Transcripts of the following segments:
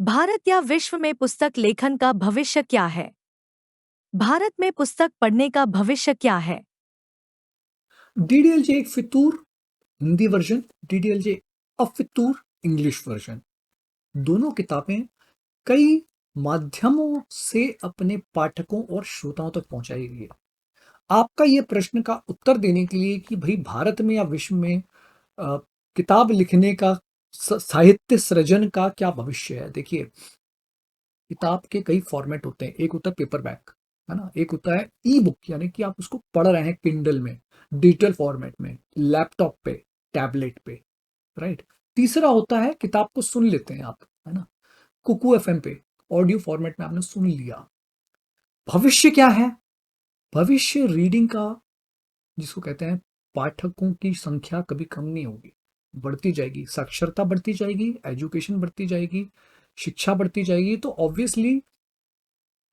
भारत या विश्व में पुस्तक लेखन का भविष्य क्या है? भारत में पुस्तक पढ़ने का भविष्य क्या है? डीडीएलजे एक फितूर हिंदी वर्जन, डीडीएलजे अफितूर इंग्लिश वर्जन। दोनों किताबें कई माध्यमों से अपने पाठकों और श्रोताओं तक पहुंचाई गई है। आपका ये प्रश्न का उत्तर देने के लिए कि भाई भारत में या विश्व में अ, किताब लिखने का साहित्य सृजन का क्या भविष्य है। देखिए, किताब के कई फॉर्मेट होते हैं। एक होता है पेपरबैक, है ना। एक होता है ई बुक, यानी कि आप उसको पढ़ रहे हैं किंडल में, डिजिटल फॉर्मेट में, लैपटॉप पे, टैबलेट पे, राइट। तीसरा होता है किताब को सुन लेते हैं आप, है ना, कुकू एफएम पे, ऑडियो फॉर्मेट में आपने सुन लिया। भविष्य क्या है? भविष्य रीडिंग का, जिसको कहते हैं, पाठकों की संख्या कभी कम नहीं होगी, बढ़ती जाएगी। साक्षरता बढ़ती जाएगी, एजुकेशन बढ़ती जाएगी, शिक्षा बढ़ती जाएगी, तो ऑब्वियसली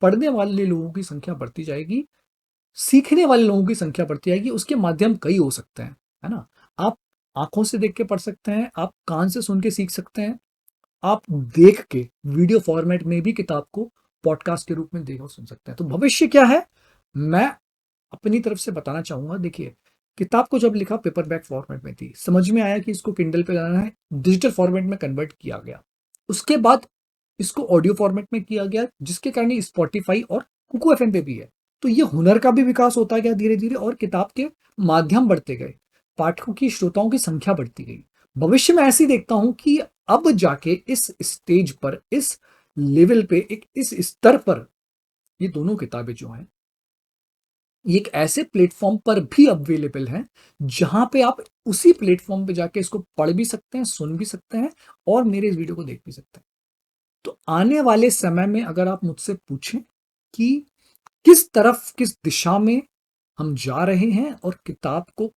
पढ़ने वाले लोगों की संख्या बढ़ती जाएगी, सीखने वाले लोगों की संख्या बढ़ती जाएगी। उसके माध्यम कई हो सकते हैं, है ना। आप आंखों से देख के पढ़ सकते हैं, आप कान से सुन के सीख सकते हैं, आप देख के वीडियो फॉर्मेट में भी किताब को पॉडकास्ट के रूप में देख और सुन सकते हैं। तो भविष्य क्या है, मैं अपनी तरफ से बताना चाहूंगा। देखिए, किताब को जब लिखा पेपरबैक फॉर्मेट में थी, समझ में आया कि इसको किंडल पे लाना है, डिजिटल फॉर्मेट में कन्वर्ट किया गया। उसके बाद इसको ऑडियो फॉर्मेट में किया गया, जिसके कारण ये स्पॉटिफाई और कुकू एफएम पे भी है। तो ये हुनर का भी विकास होता गया धीरे धीरे, और किताब के माध्यम बढ़ते गए, पाठकों की, श्रोताओं की संख्या बढ़ती गई। भविष्य में ऐसे ही देखता हूं कि अब जाके इस स्टेज पर, इस लेवल पे, एक इस स्तर पर, ये दोनों किताबें जो हैं, ये एक ऐसे प्लेटफॉर्म पर भी अवेलेबल है जहां पे आप उसी प्लेटफॉर्म पे जाके इसको पढ़ भी सकते हैं, सुन भी सकते हैं, और मेरे इस वीडियो को देख भी सकते हैं। तो आने वाले समय में अगर आप मुझसे पूछें कि किस तरफ, किस दिशा में हम जा रहे हैं, और किताब को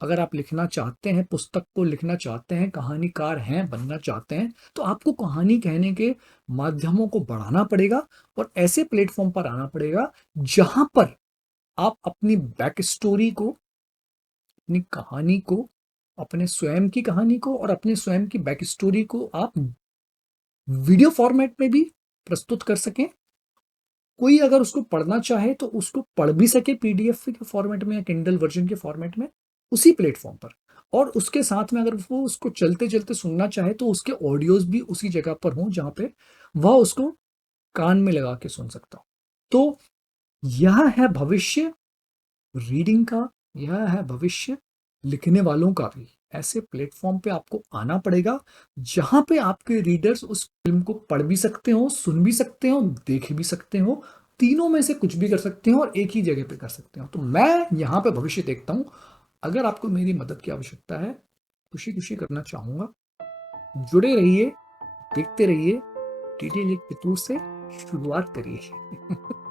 अगर आप लिखना चाहते हैं, पुस्तक को लिखना चाहते हैं, कहानीकार हैं, बनना चाहते हैं, तो आपको कहानी कहने के माध्यमों को बढ़ाना पड़ेगा, और ऐसे प्लेटफॉर्म पर आना पड़ेगा जहां पर आप अपनी बैक स्टोरी को, अपनी कहानी को, अपने स्वयं की कहानी को और अपने स्वयं की बैक स्टोरी को आप वीडियो फॉर्मेट में भी प्रस्तुत कर सकें। कोई अगर उसको पढ़ना चाहे तो उसको पढ़ भी सके पीडीएफ के फॉर्मेट में या किंडल वर्जन के फॉर्मेट में, उसी प्लेटफॉर्म पर। और उसके साथ में अगर वो उसको चलते चलते सुनना चाहे तो उसके ऑडियोज भी उसी जगह पर हों जहां पे वह उसको कान में लगा के सुन सकता हो। तो यह है भविष्य रीडिंग का, यह है भविष्य लिखने वालों का भी। ऐसे प्लेटफॉर्म पे आपको आना पड़ेगा जहां पे आपके रीडर्स उस फिल्म को पढ़ भी सकते हो, सुन भी सकते हो, देख भी सकते हो, तीनों में से कुछ भी कर सकते हो और एक ही जगह पे कर सकते हो। तो मैं यहाँ पे भविष्य देखता हूँ। अगर आपको मेरी मदद की आवश्यकता है, खुशी खुशी करना चाहूंगा। जुड़े रहिए, देखते रहिए, डीडी लिख फितूर से शुरुआत करिए।